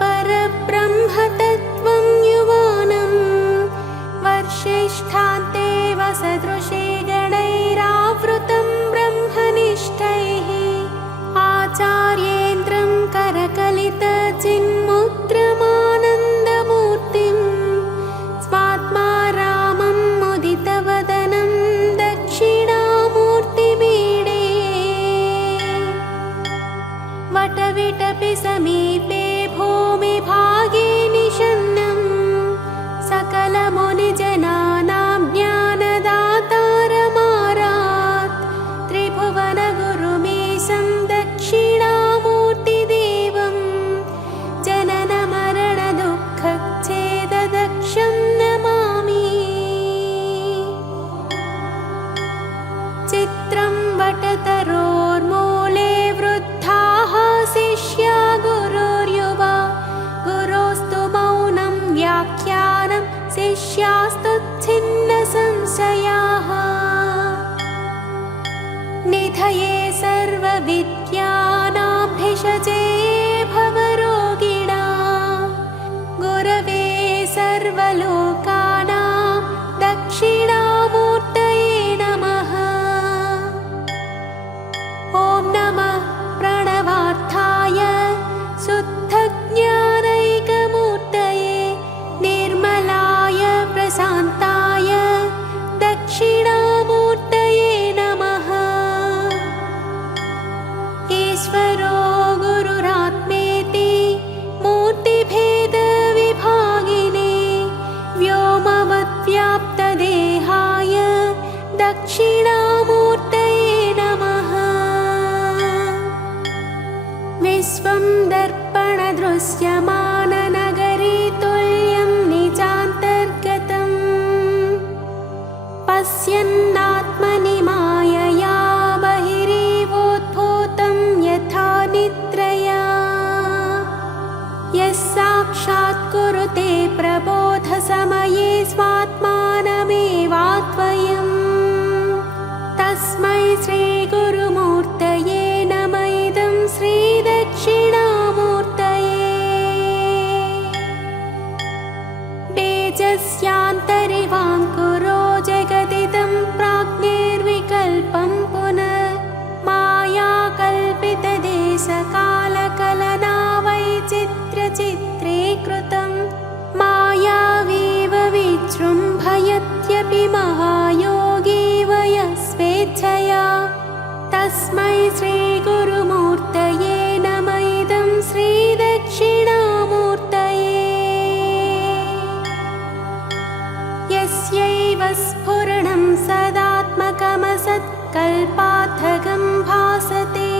परब्रह्मतत्त्वं युवानं वर्षिष्ठान्ते वसदृशे गणैरावृतं ब्रह्मनिष्ठैः आचार्येन्द्रं करकलितचिन्मुद्रमानन्दमूर्तिं स्वात्मा रामं मुदितवदनं दक्षिणामूर्तिमीडे वटविटपि समीपे भूमिभागे निषन्नं सकलमुनिजनानां ज्ञानदातारमारात् त्रिभुवनगुरुमीशं दक्षिणामूर्तिदेवं जननमरणदुःखच्छेददक्षं नमामि। चित्रं वटतरोर्मूले वृद्धाः शिष्या गुरुर्युवा गुरोस्तु मौनं व्याख्यानं शिष्यास्तु छिन्नसंशयाः निधये सर्वविद्यानां भिषजे भवरोगिणां गुरवे सर्वलोकानां दक्षिणामूर्तये नमः। ॐ नमः प्रणवार्थाय शुद्धज्ञानैकमूर्तये निर्मलाय प्रशान्ताय दक्षिणामूर्तये नमः। ईश्वरो गुरुरात्मेति मूर्तिभेदविभागिने व्योमवद्व्याप्तदेहाय दक्षिणामूर्तये नमः। विश्वं दर्पणदृश्यमाननगरीतुल्यं निजान्तर्गतं पश्यन्नात्मनि मायया बहिरिवोद्भूतं यथा निद्रया यः साक्षात् कुरुते प्रबोधसमये स्वात्मानमेवाद्वयम् तस्मै श्रीगुरुमूर्तये नमः। इदं श्रीदक्षिणामूर्तये तेजस्यान्तरिवाङ्कुरो जगदिदं प्राज्ञैर्विकल्पं पुनः मायाकल्पितदेशकालकलना वैचित्र्यचित्रे कृतं मायावीव विजृम्भयत्यपि महायोगी वयः स्वेच्छया तस्मै श्रीगुरुमूर्तये नमः। इदं श्रीदक्षिणामूर्तये यस्यैव स्फुरणं सदात्मकमसत्कल्पार्थकं भासते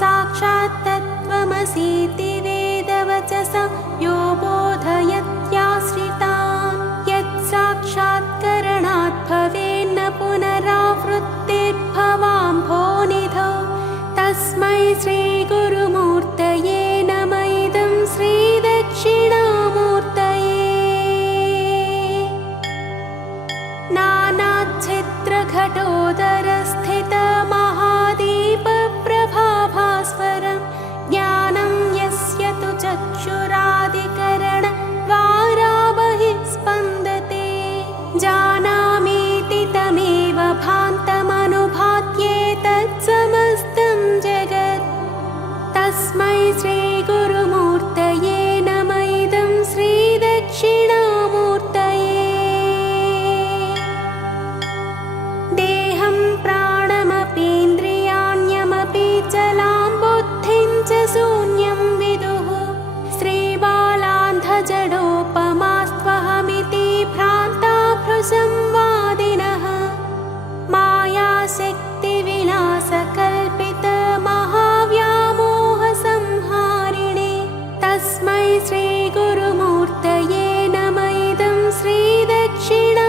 साक्षात् तत्त्वमसीति वेदवचसा यो बोधयत्याश्रितान् यत्साक्षात्करणात् भवेन्न पुनरावृत्तिर्भवाम्भोनिधौ तस्मै श्रीगुरुमूर्तये नमः। इदं श्रीदक्षिणामूर्तये नानाच्छिद्रघटोदरस्थितमहादीपप्रभाभास्वरं ज्ञानं यस्य तु चक्षुरादिकरणद्वारा बहिः स्पन्दते जानामीति तमेव भान्तमनुभात्येतत्समस्तं जगत् तस्मै श्रीगुरुमूर्तये नमः। इदं श्रीदक्षिणामूर्तये देहं प्राणमपीन्द्रियाण्यमपि चलां बुद्धिं च शून्यं विदुः श्रीबालान्धजडोपमास्त्वहमिति भ्रान्ता भृशंवादिनः मायाशक्तिविलासकल्पितमहाव्यामोहसंहारिणे तस्मै श्रीगुरुमूर्तये नमः। इदं श्रीदक्षिणामूर्तये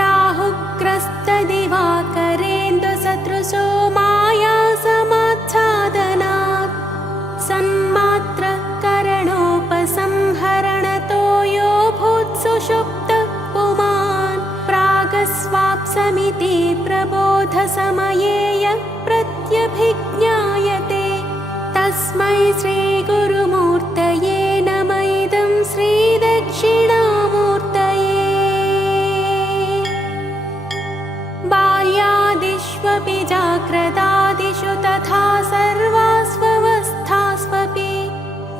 राहुग्रस्तदिवाकरेन्दुसदृशो मायासमाच्छादनात् सन्मात्रकरणोपसंहरणतो यो भूत्सुषुप्तः पुमान् प्रागस्वाप्समिति प्रबोधसमये यः प्रत्यभिज्ञाय तस्मै श्रीगुरुमूर्तये नमः इदं श्रीदक्षिणामूर्तये। बाल्यादिष्वपि जाग्रदादिषु तथा सर्वास्वस्थास्वपि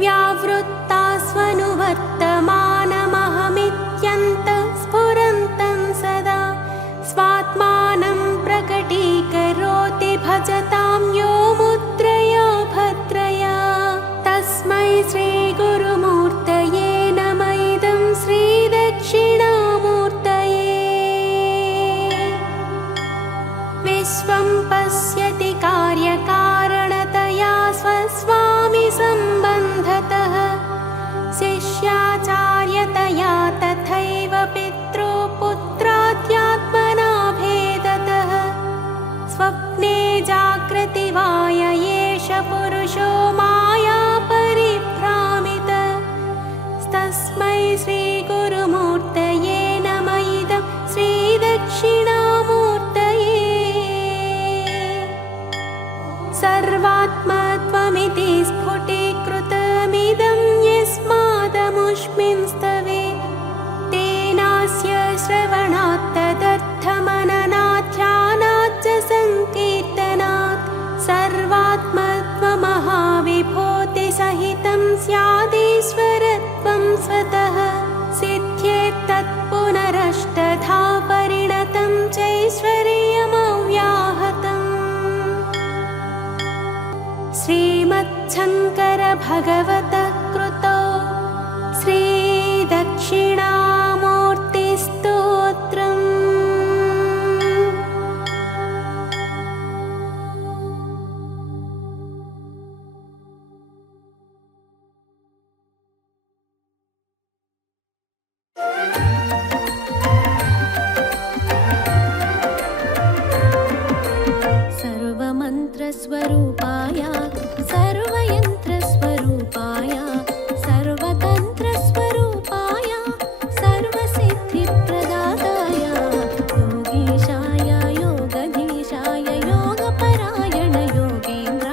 व्यावृत्तास्वनुवर्तमानमहमित्यन्तः स्फुरन्तं सदा स्वात्मानं प्रकटीकरोति भजतां यो मुद्रया भद्रया। तस्मै श्रीगुरुमूर्तये नमः इदं श्रीदक्षिणामूर्तये। विश्वं पश्यति कार्यकारणतया स्वस्वामि सम्बन्धतः शिष्याचार्यतया तथैव पितृपुत्राद्यात्मना भेदतः स्वप्ने जागृति वाय एष पुरुषो माया परिभ्रामितः। तस्मै श्रीगुरुमूर्तये नमः इदं श्रीदक्षिणामूर्तये। सर्वात्मत्वमिति स्फुटीकृतमिदं यस्मादमुष्मिन् स्तवे तेनास्य श्रवणात् तदर्थमननात् ध्यानात् च सङ्कीर्तनात् सर्वात्मत्वमहाविभूतिसहितं स्यादीश्वरत्वं स्वतः सिद्ध्येत्तत्पुनरष्टधा परिणतं चैश्वर्यमव्याहतम्। श्रीमच्छङ्कर भगवतः कृतो श्रीदक्षिणामूर्तिस्तोत्रम्। सर्वमन्त्रस्वरूपाय सर्वयन्त्रस्वरूपाय सर्वतन्त्रस्वरूपाय सर्वसिद्धिप्रदाताय योगीशाय योगधीशाय योगपरायण योगेन्द्र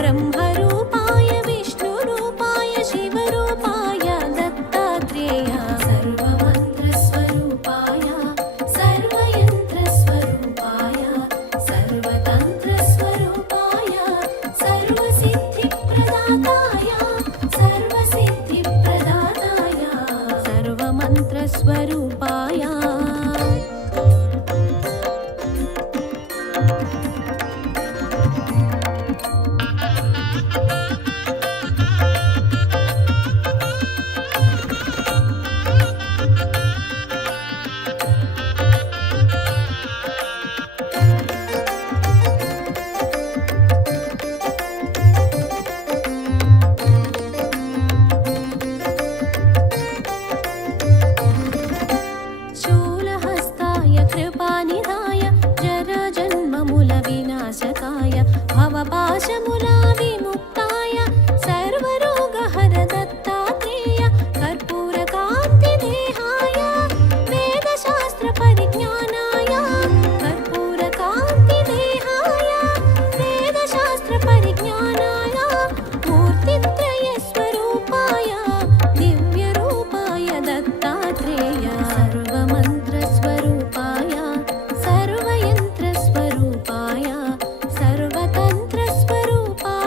ब्रह्मरूपाय विष्णुरूपाय शिवरूपाय दत्तात्रेय सर्वमन्त्रस्वरूपाय सर्वयन्त्रस्वरूपाय सर्वतन्त्रस्वरूपाय सर्वसिद्धिप्रदाताय सर्वसिद्धिप्रदाताय सर्वमन्त्रस्वरूपाय। शूलहस्ताय कृपानिधाय जरजन्ममूलविनाशकाय भवपाशमूलाविमुक्ताय सर्वरोगहर दत्तात्रेय कर्पूरकान्तिदेहाय वेदशास्त्रपरिज्ञानाय कर्पूरकान्तिदेहाय वेदशास्त्रपरिज्ञानाय मूर्तित्रयस्वरूपाय दिव्यरूपाय दत्तात्रेय सर्वमन्त्रस्वरूपाय सर्वयन्त्रस्वरूपाय सर्वतन्त्रस्वरूपाय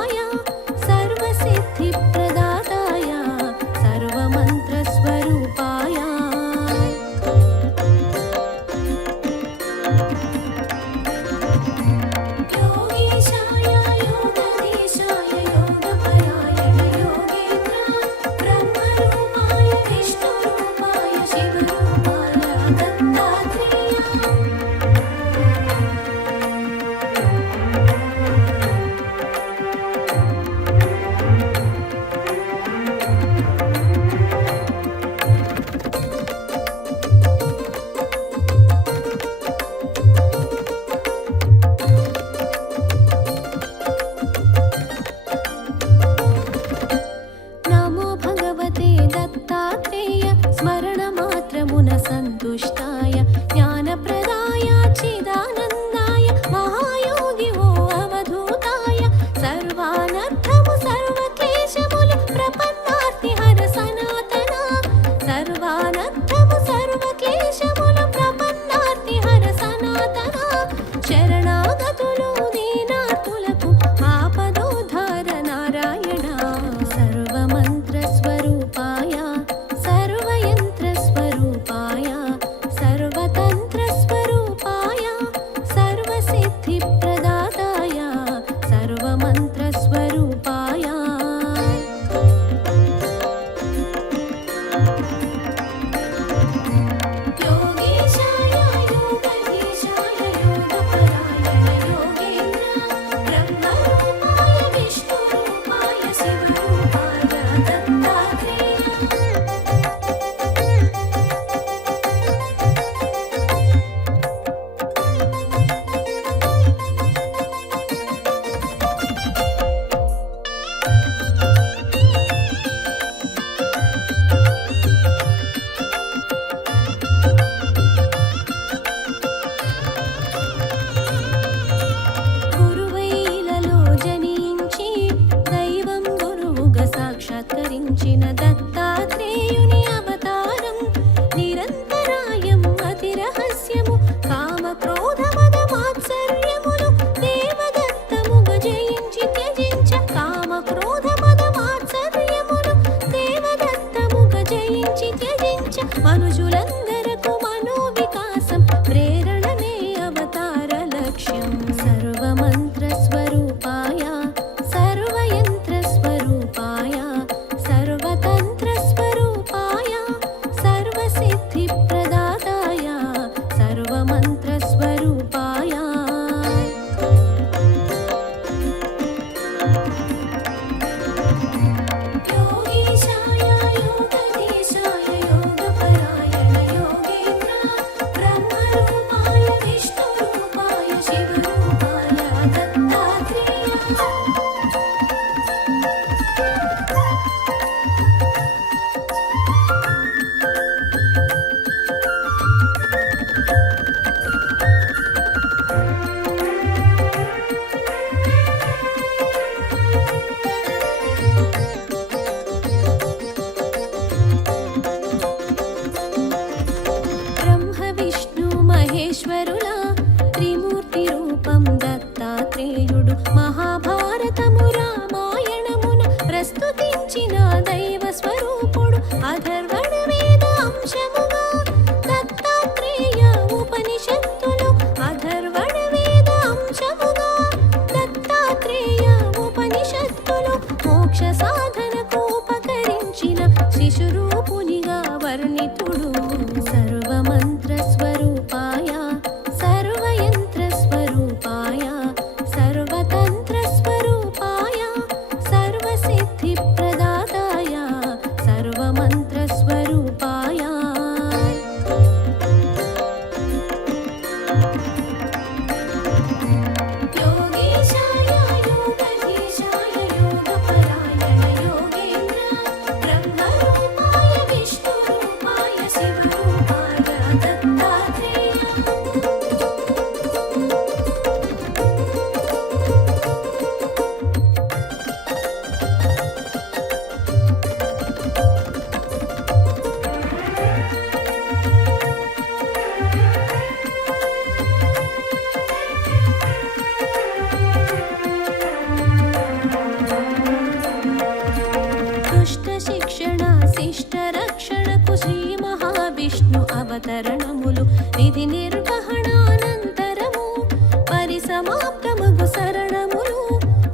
పరిసమాప్తమగు శరణములు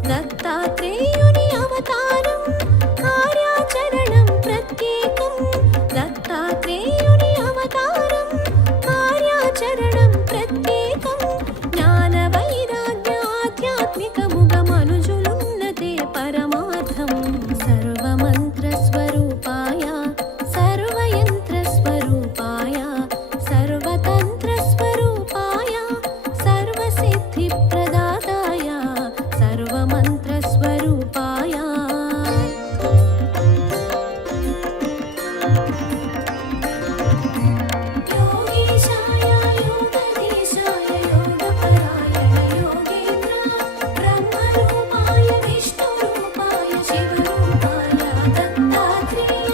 దత్తాత్రేయుని అవతారం కార్యాచరణం ప్రత్యేకం దత్తాత్రేయుని అవతారం కార్యాచరణం ప్రత్యేకం జ్ఞాన వైరాగ్య ఆధ్యాత్మికముగ మనుజులున్నతే పరమార్థం సర్వమంత్ర స్వరూపాయ సర్వయంత్ర స్వరూపాయ సర్వతంత్ర స్వరూపాయ సర్వసిద్ధి ప్రదాతాయ సర్వమంత్ర స్వరూపాయ योगीशाय योगधीशाय योगपरायण योगेन्द्र ब्रह्मरूपाय विष्णुरूपाय शिवरूपाय दत्तात्रेय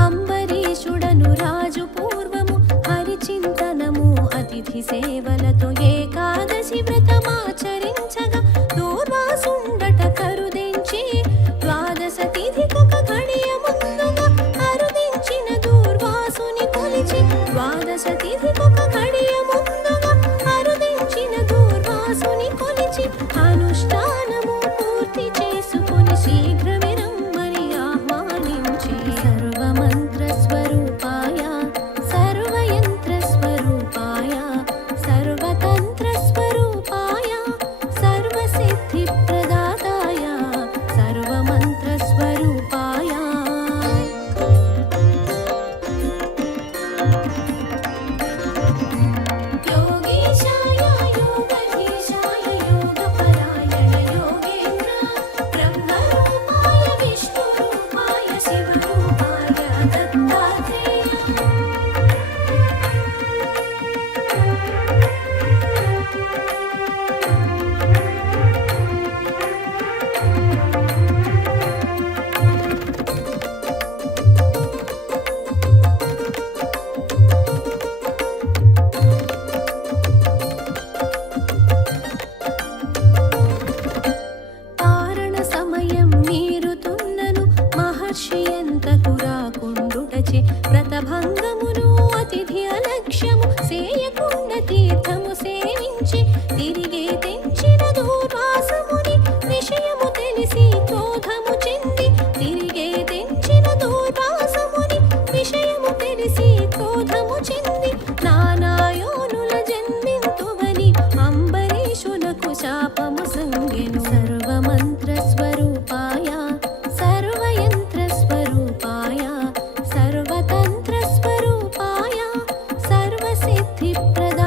అంబరీషుడను రాజు పూర్వము హరిచింతనము అతిథి సేవలతో ఏకాదశి వ్రతమాచరించగా దూర్వాసుండట కరుదించి ద్వాదశ తిథికొక ఘడియ ముందుగా అరుదించిన దూర్వాసుని కొలిచి ద్వాదశ తిథికొక ఘడియ ముందుగా అరుదించిన దూర్వాసుని కొలిచి అనుష్ఠానము పూర్తి చేసుకొని శీఘ్రమే రమ్మని ఆహ్వానించి సర్వమంత్ర స్వరూపాయ సర్వయంత్ర స్వరూపాయ సర్వతంత్ర స్వరూపాయ సర్వసిద్ధి ప్రదాతాయ సర్వమంత్ర స్వరూపాయ योगीशाय योगधीशाय योगपरायण योगेन्द्र ब्रह्मरूपाय विष्णुरूपाय शिवरूपाय दत्तात्रेय పారణ సమయం మీరుతున్నను మహర్షి ఎంతకు రాకుండుటచే వ్రతభంగమును అతిథి అలక్ష్యము సేయకుండ తీర్థము సేవించి తిరిగే తెంచిన దూర్వాసముని విషయము తెలిసి క్రోధము చెంది తిరిగే తెంచిన దూర్వాసముని విషయము తెలిసి క్రోధము చెంది నానాయోనుల జన్మింతువని అంబరీషునకు శాపము సంగెను సర్వమంత్ర స్వరూపాయ సర్వయంత్ర స్వరూపాయ సర్వతంత్ర స్వరూపాయ సర్వసిద్ధి ప్రదాతాయ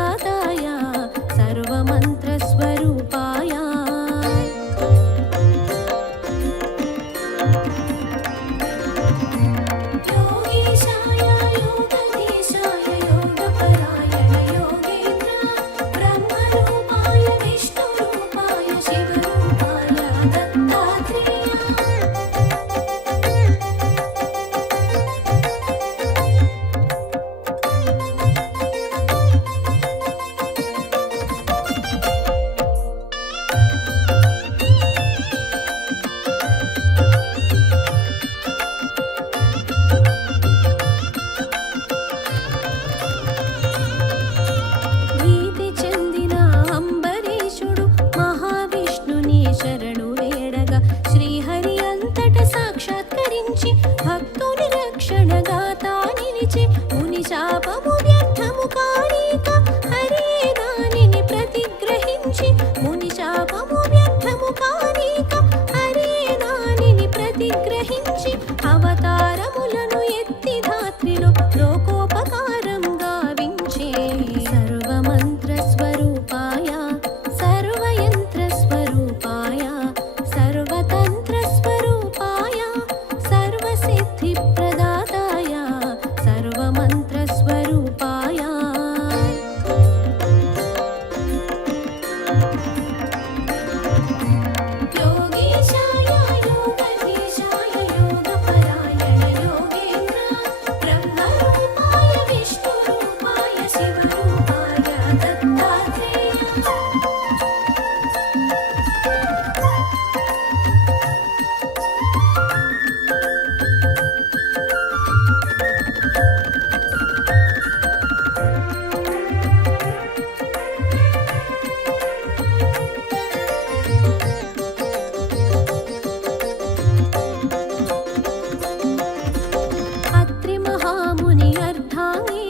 మహాముని అర్ధాంగి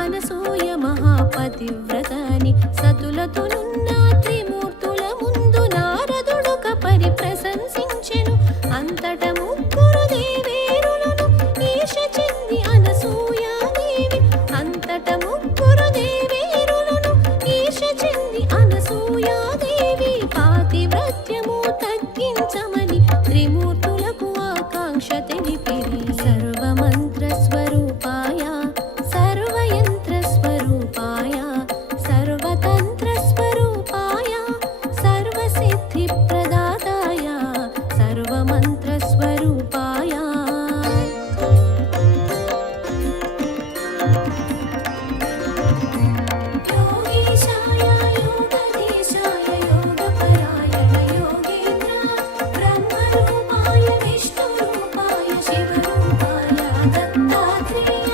అనసూయ మహాపతివ్రతని సతులతోనున్న త్రిమూర్తుల ముందు నారదుడొక పరి ప్రశంసించెను. అంతట ముగ్గురు దేవేరులను ఈశ చెంది అనసూయాదేవి, అంతట ముగ్గురు దేవేరులను ఈశ చెంది అనసూయాదేవి పాతివ్రత్యము తగ్గించమని త్రిమూర్తులకు ఆకాంక్ష తెలిపిరి. సర్వమంత్ర స్వరూపాయ సర్వయంత్ర స్వరూపాయ సర్వతంత్ర స్వరూపాయ సర్వసిద్ధి ప్రదాతాయ సర్వమంత్ర స్వరూపాయ योगीशाय योगधीशाय योगपरायण योगेन्द्र ब्रह्मरूपाय विष्णुरूपाय शिवरूपाय दत्तात्रेय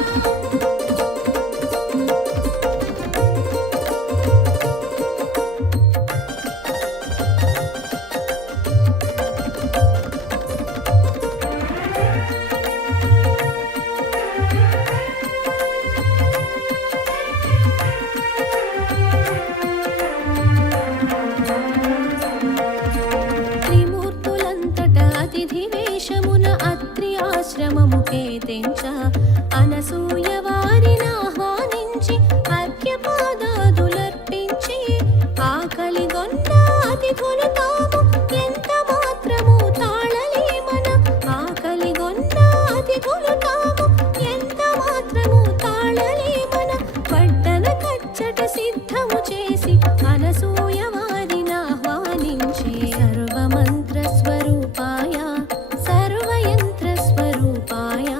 త్రిమూర్తులంతట అతిథి వేషమున అత్రి ఆశ్రమముకే తెంచ అనసూయ వారిని ఆహ్వానించి అర్ఘ్యపాదాదులర్పించి ఆకలిగొన్న అతిథులు తాము ఎంత మాత్రము తాళలేమన ఆకలిగొన్న అతిథులు తాము ఎంత మాత్రము తాళలేమన వడ్డన కచ్చట సిద్ధము చేసి అనసూయ వారిని ఆహ్వానించి సర్వమంత్ర స్వరూపాయ సర్వయంత్ర స్వరూపాయ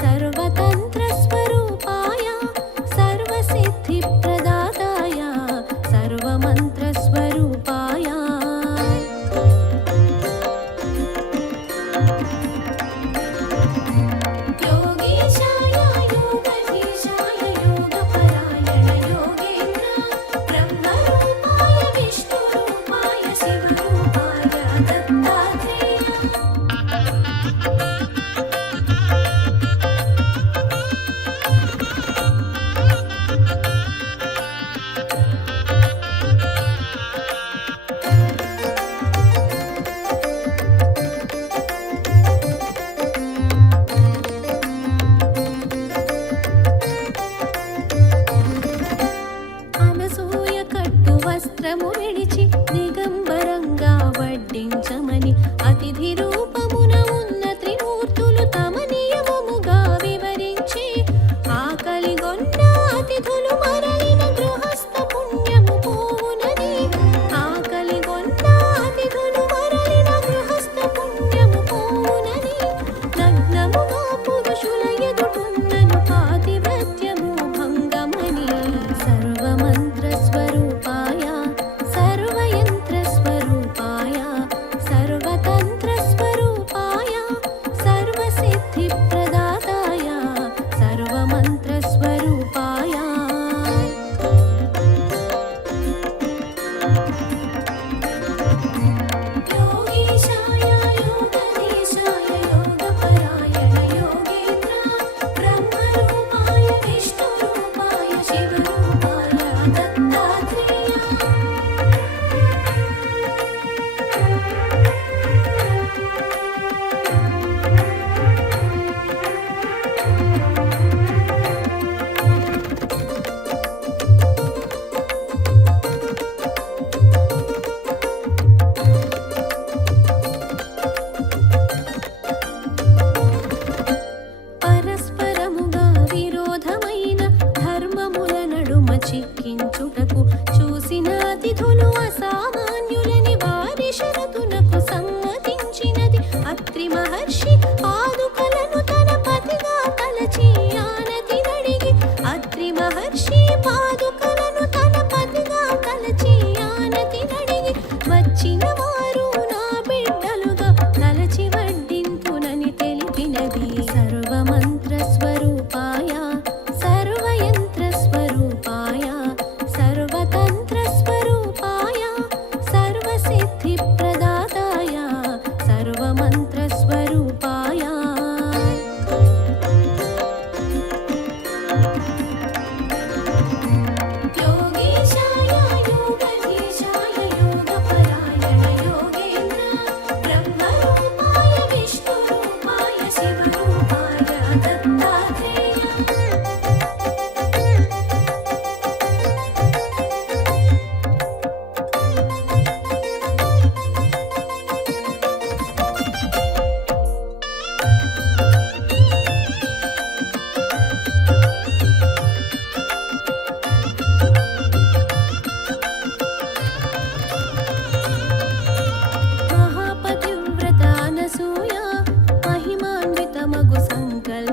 సర్వతంత్ర స్వరూపాయ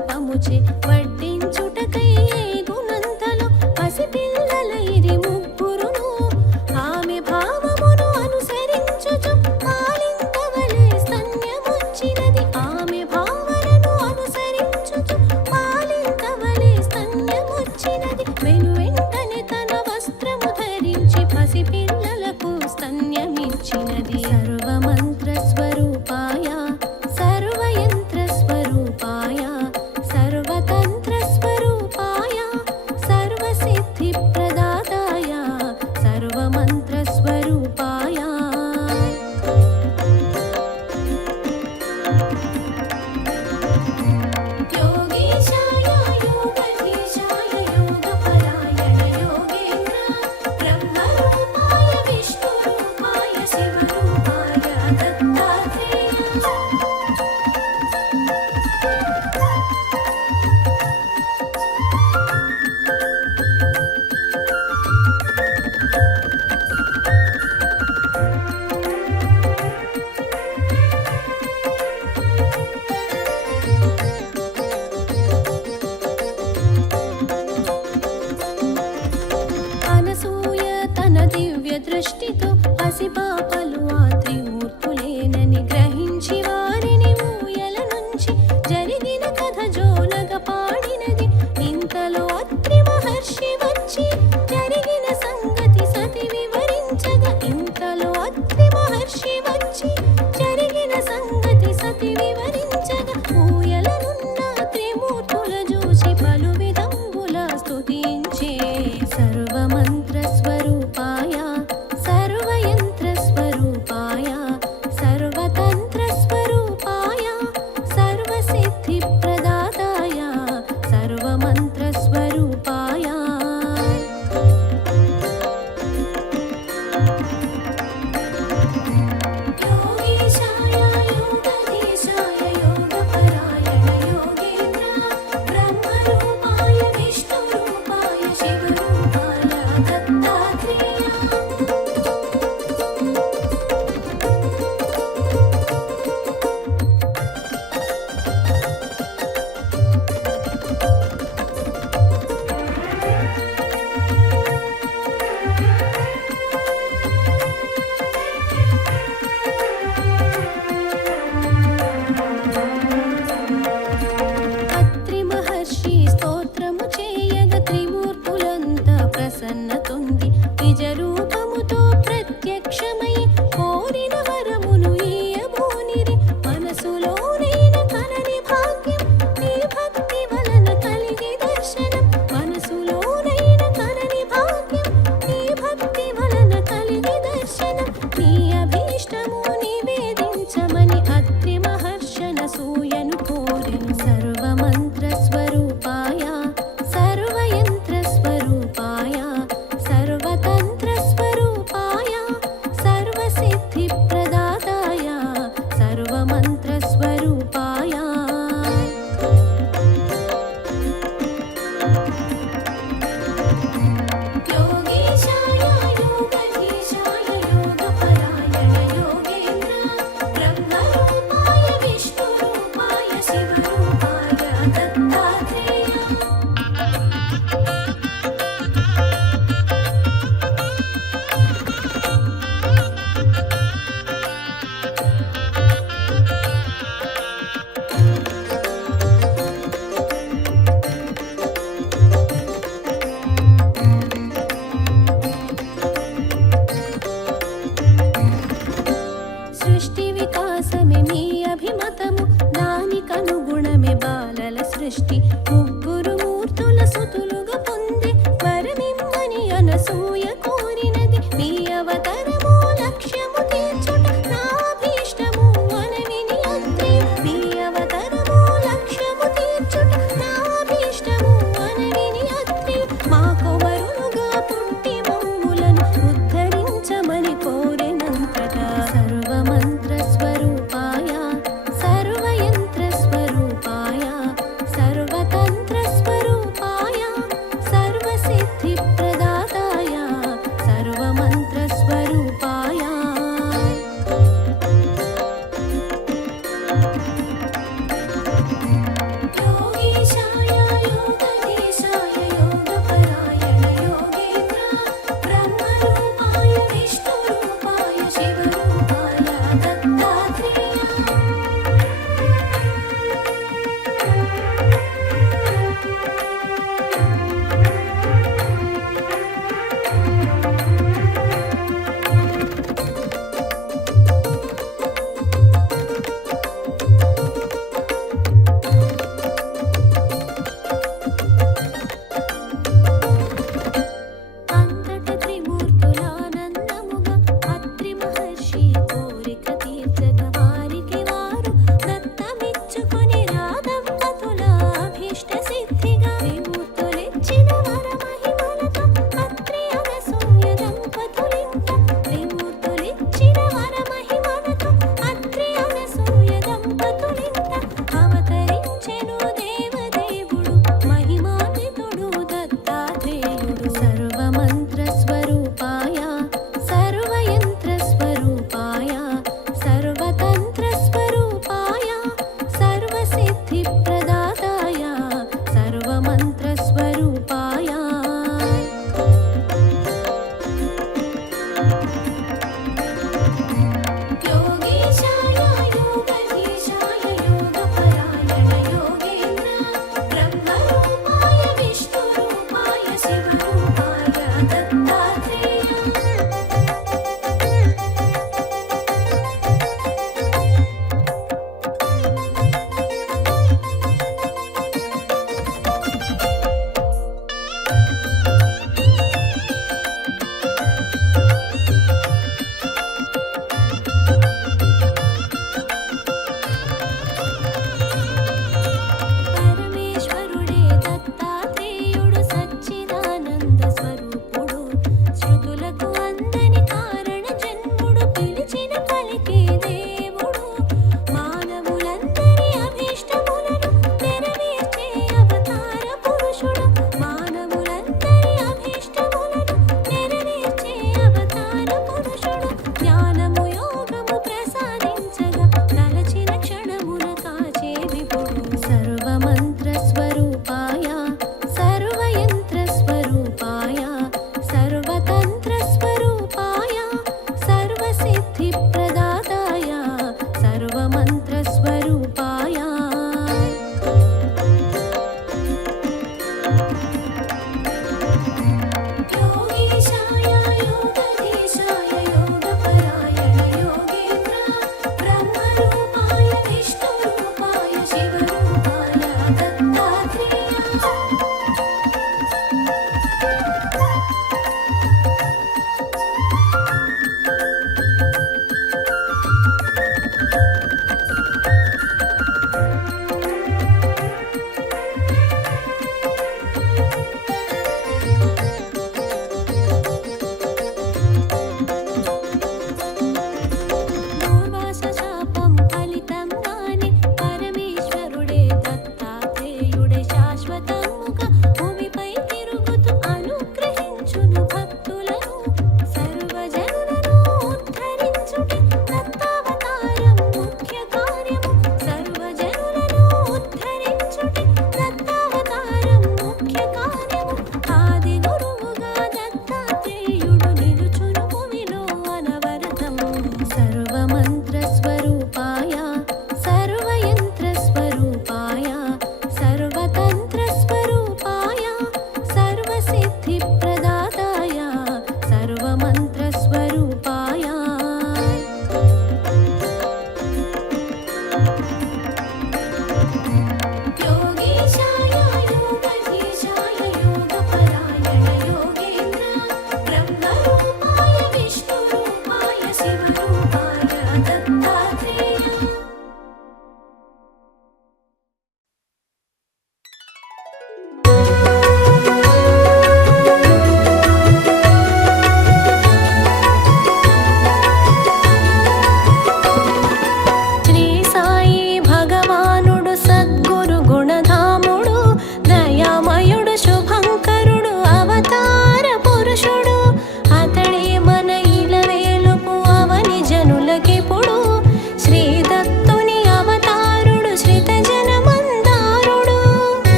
రూపముచే వడ్డించుటకై గుణంతలో పసిపిల్లల ఇరి ముగ్గురును ఆమె భావమును అనుసరించుచు పాలింతవలే స్తన్యముచ్చినది. ఆమె భావనను అనుసరించుచు పాలింతవలే స్తన్యముచ్చినది. వెను వెంటనే తన వస్త్రము ధరించి పసిపిల్లలకు స్తన్యమిచ్చినది. సర్వమంత్ర స్వరూపాయ సర్వయంత్ర స్వరూపాయ సర్వతంత్ర స్వరూపాయ సర్వసిద్ధి ప్రదాతాయ సర్వమంత్ర స్వరూపాయ. యోగీశాయ యోగధీశాయ యోగపరాయణ యోగేంద్ర బ్రహ్మరూపాయ విష్ణురూపాయ శివరూపాయ దత్తాత్రేయ. అనసూయ తన దివ్య దృష్టితో పసిపాపలు ఆ త్రిమూర్తులేనని గ్రహించి వారిని ఊయల నుంచి జరిగిన కథ జోలగ పాడినది. ఇంతలో అత్రి మహర్షి వచ్చి జరిగిన సంగతి సతి వివరించగా ఇంతలో అత్రి మహర్షి వచ్చి జరిగిన సంగతి సతి వివరించగా ఊయలనున్న త్రిమూర్తుల చూసి పలు విధంబుల స్తుతించే. సర్వమంత్ర స్వరూపాయ సర్వయంత్ర స్వరూపాయ సర్వతంత్ర స్వరూపాయ సర్వసిద్ధి ప్రదాతాయ సర్వమంత్ర స్వరూపాయ. యోగీశాయ యోగధీశాయ యోగపరాయణ యోగేంద్ర బ్రహ్మరూపాయ విష్ణురూపాయ శివరూపాయ దత్తాత్రేయ. అత్రి మహర్షి స్తోత్రము చేయగ త్రిమూర్తులంతా ప్రసన్నతొంది నిజ రూపముతో ప్రత్యక్షమై కోరిన వరమును ఇయ్యబోనిరి. మనసులోనైన కనని భాగ్యం నీ భక్తి వలన కలిగి దర్శనం. మనసులోనైన కనని భాగ్యం నీ భక్తి వలన కలిగి దర్శనం. నీ అభీష్టము నివేదించమని అత్రి మహర్షనసూయను కోరెను. సర్వమంత్ర స్వరూపాయ సర్వయంత్ర స్వరూపాయ సర్వతంత్ర స్వరూపాయ సర్వసిద్ధి ప్రదాతాయ సర్వమంత్ర స్వరూపాయ. యోగీశాయ యోగధీశాయ యోగపరాయణ యోగేంద్ర బ్రహ్మరూపాయ విష్ణురూపాయ శివరూపాయ దత్తాత్రేయ. సృష్టి వికాసమే మీ అభిమతము దానికనుగుణమే బాలల సృష్టి. ముగ్గురు మూర్తుల సుతులుగా పొంది వరమిమ్మని అనసూయ కోరినది. మీ అవతరము లక్ష్యము తీర్చుట నా అభీష్టము అనవిని అత్రి. మీ అవతరము లక్ష్యము తీర్చుట నా అభీష్టము అనవిని అత్రి. మా కొమరులుగా పుట్టి మమ్ములను ఉద్ధరించమని కోరెనంతటా. సర్వమంత్ర స్వరూపాయ సర్వయంత్ర స్వరూపాయ సర్వతంత్ర స్వరూపాయ సర్వ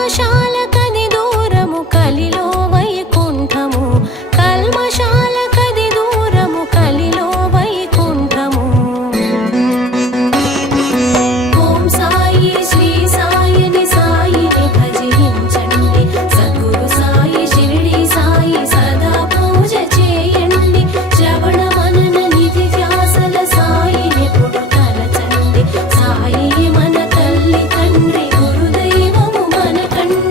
కల్మషాల కది దూరము కలిలో వైకుంఠము కల్మషాల కది దూరము కలిలో వైకుంఠము ఓం సాయి శ్రీ సాయిని సాయిని భజించండి సద్గురు సాయి షిరిడి సాయి సదా పూజ చేయండి శ్రవణ మనన నిధి ధ్యాసల సాయిని ఎప్పుడు తలచండి సాయి మన తల్లి తండ్రి గురుదైవము మనకండి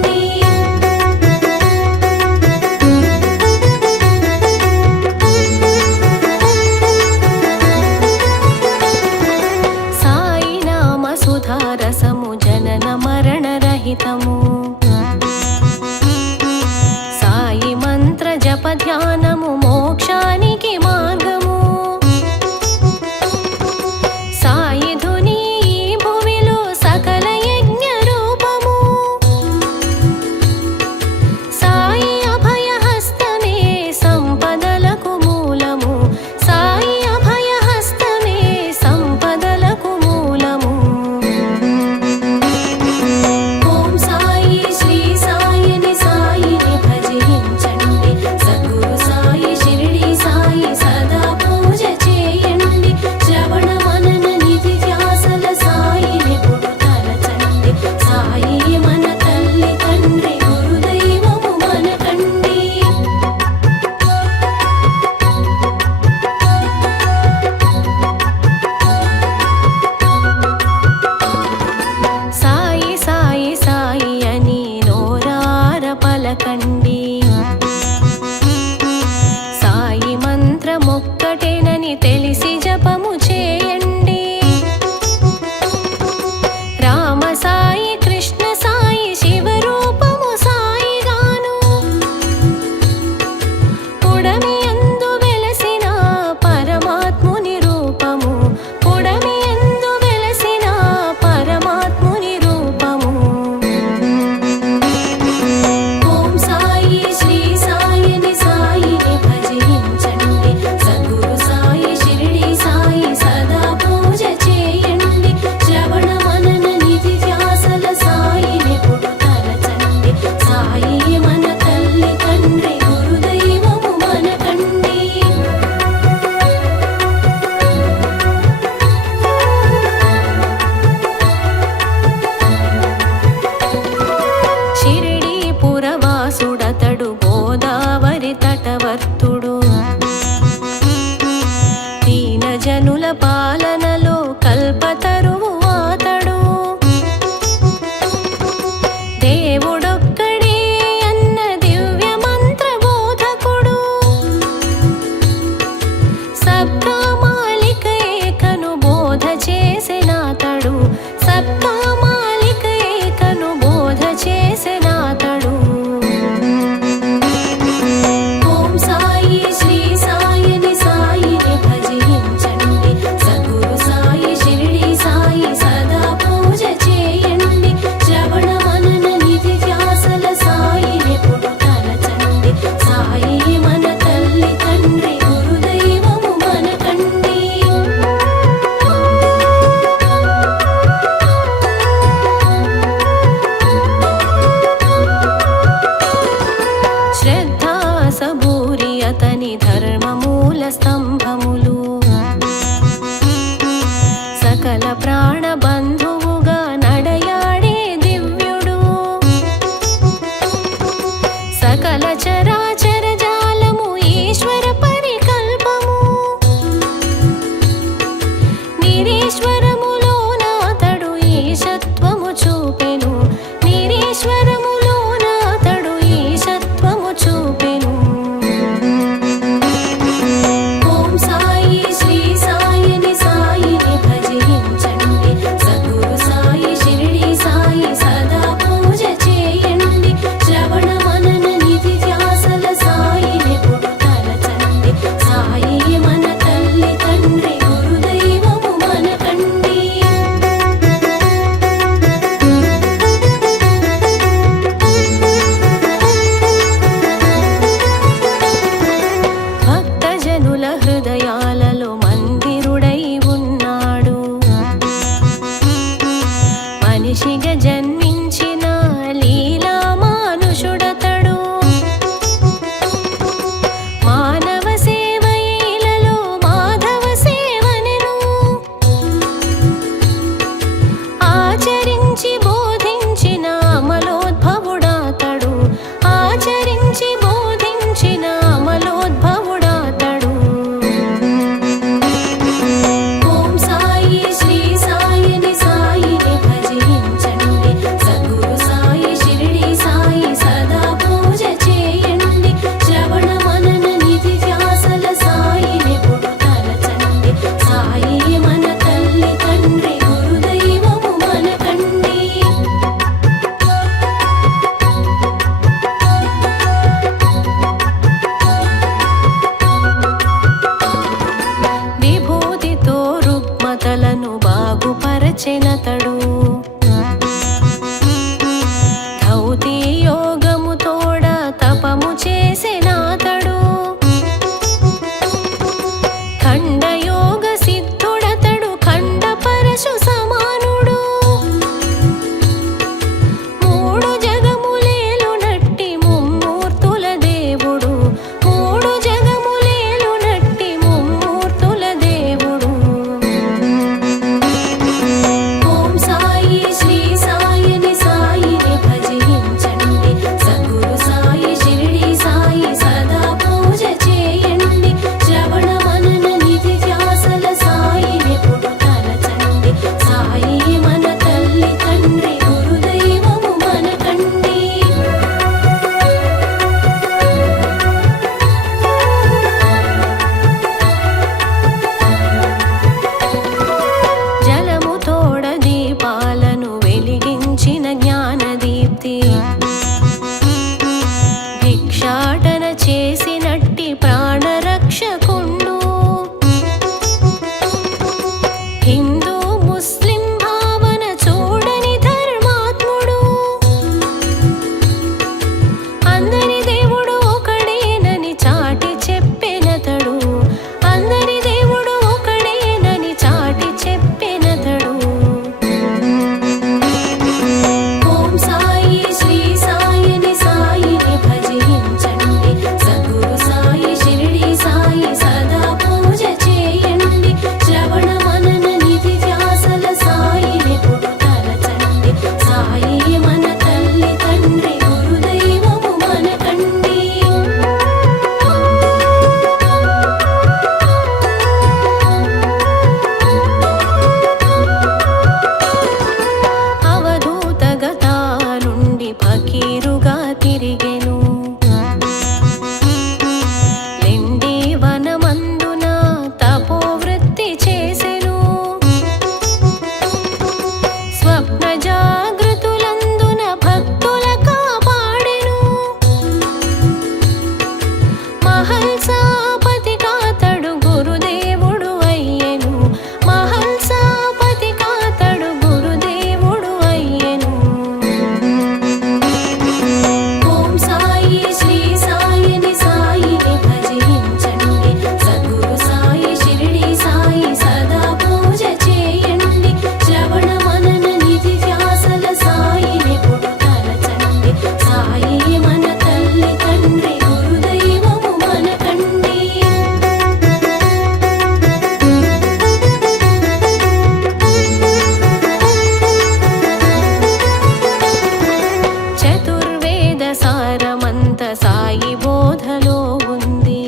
సారమంత సాయి బోధలో ఉంది.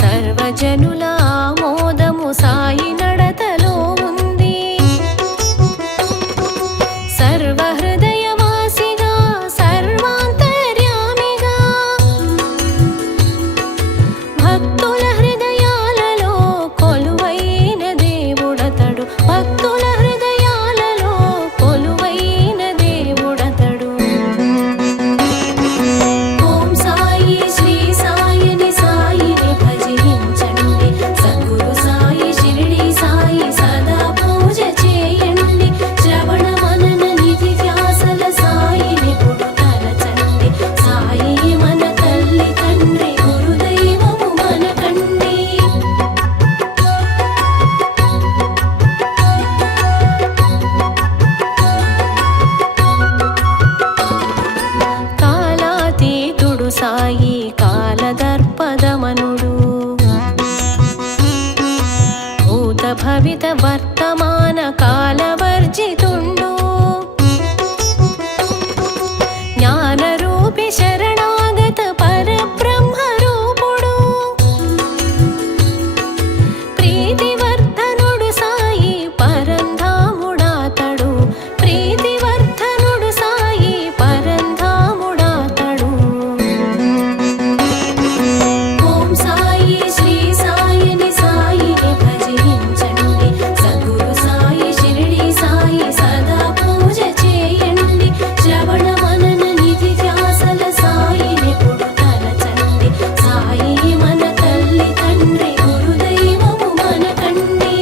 సర్వజనుల ఆమోదము సాయి నడతలో ఉంది. సర్వహృదయవాసిగా సర్వాంతర్యామిగా భక్తుల హృదయాలలో కొలువైన దేవుడతడు. భక్తుల హృదయాలలో కొలువైన దేవుడతడు. ఓం సాయి శ్రీ సాయిని సాయిని భజించండి. సద్గురు సాయి షిరిడి సాయి సదా పూజ చేయండి. శ్రవణ మనన నిధి ధ్యాసల సాయిని పుడు తలచండి. సాయి మన తల్లి తండ్రి గురుదైవము మనకండి. కాలాతీతుడు సాయి కాలదర్పదమనుడు. భూత భవిత వర్తమాన కాలవర్జితుండు. జ్ఞానరూపి శరణాగత పరబ్రహ్మ రూపుడు. ప్రీతివర్ధనుడు సాయి పరంధాముడాతడు. ప్రీతివర్ధనుడు సాయి పరంధాముడాతడు. ఓం సాయి శ్రీ సాయిని సాయిని భజించండి. సద్గురు సాయి షిరిడి సాయి సదా పూజ చేయండి. శ్రవణ మనన నిధి ధ్యాసల సాయిని పుడు తలచండి. సాయి మన తల్లి తండ్రి గురుదైవము మనకండి.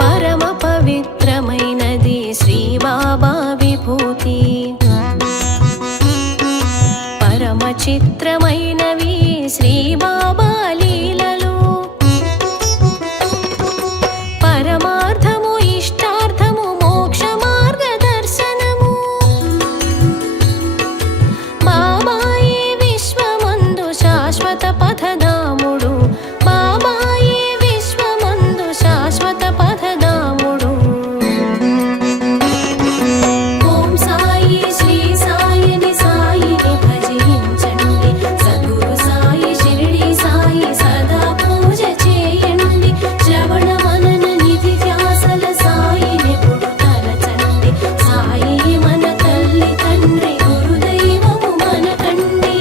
పరమ పవిత్రమైనది శ్రీ బాబా విభూతి. పరమ చిత్రమైనవి శ్రీ బాబా లీలలు. పరమార్థము ఇష్టార్థము మోక్ష మార్గదర్శనము. బాబాయే విశ్వమందు శాశ్వత పథదాముడు. బాబాయే విశ్వమందు శాశ్వత పథదాముడు. ఓం సాయి శ్రీ సాయిని సాయిని భజించండి. సద్గురు సాయి షిరిడి సాయి సదా పూజ చేయండి. శ్రవణ మనన నిధి ధ్యాసల సాయిని పుడు తలచండి. సాయి మన తల్లి తండ్రి గురుదైవము మనకండి.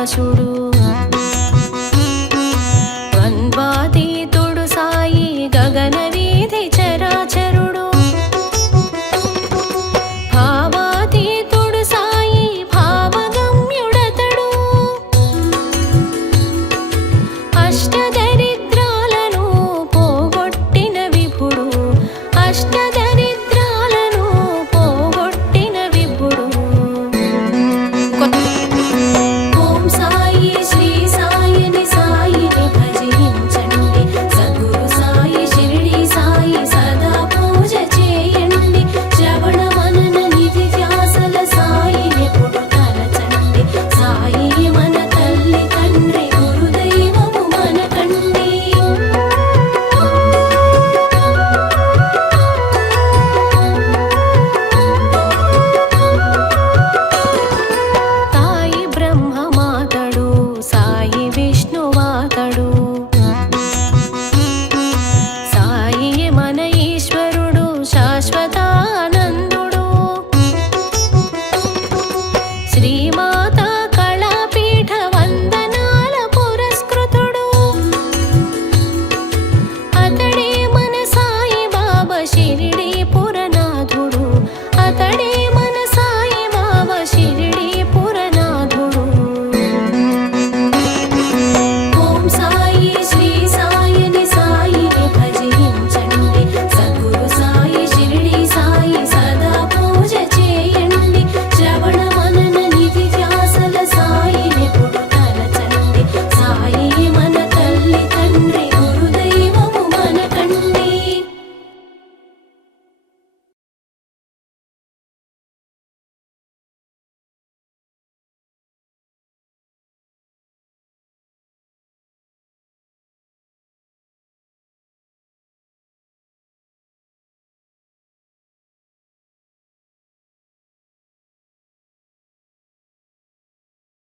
శ్రీనివాసుడు